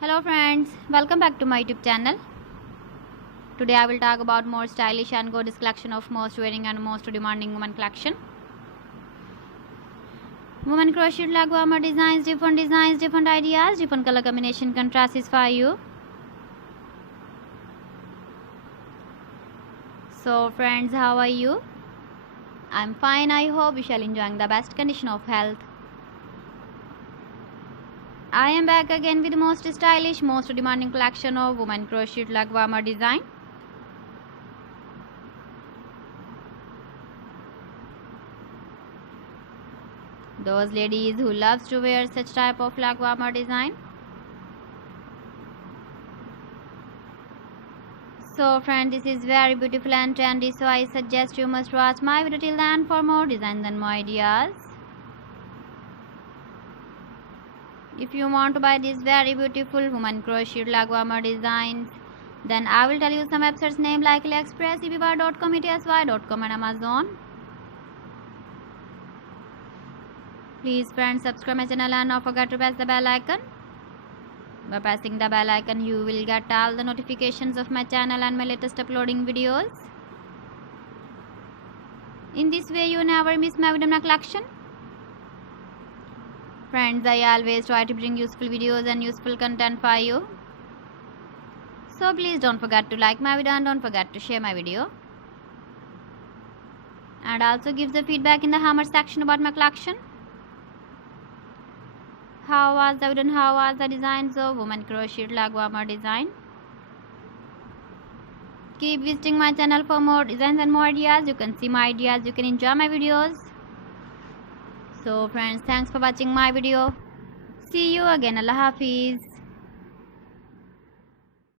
Hello friends, welcome back to my YouTube channel. Today I will talk about more stylish and gorgeous collection of most wearing and most demanding women collection. Women crocheted leg warmer designs, different ideas, different color combination contrasts for you. So friends, how are you? I'm fine. I hope you shall enjoying the best condition of health. I am back again with the most stylish, most demanding collection of women crocheted leg warmer design. Those ladies who loves to wear such type of leg warmer design. So friend, this is very beautiful and trendy, so I suggest you must watch my video till the end for more designs and more ideas. If you want to buy these very beautiful woman crocheted leg warmer designs, then I will tell you some websites name like AliExpress, eBay.com, ETSY.com and Amazon. Please friends, subscribe my channel and don't forget to press the bell icon. By pressing the bell icon, you will get all the notifications of my channel and my latest uploading videos. In this way, you never miss my video collection. Friends, I always try to bring useful videos and useful content for you. So please don't forget to like my video and don't forget to share my video. And also give the feedback in the hammer section about my collection. How was the video and how was the designs of woman crocheted leg warmer design? Keep visiting my channel for more designs and more ideas. You can see my ideas, you can enjoy my videos. So friends, thanks for watching my video. See you again. Allah Hafiz.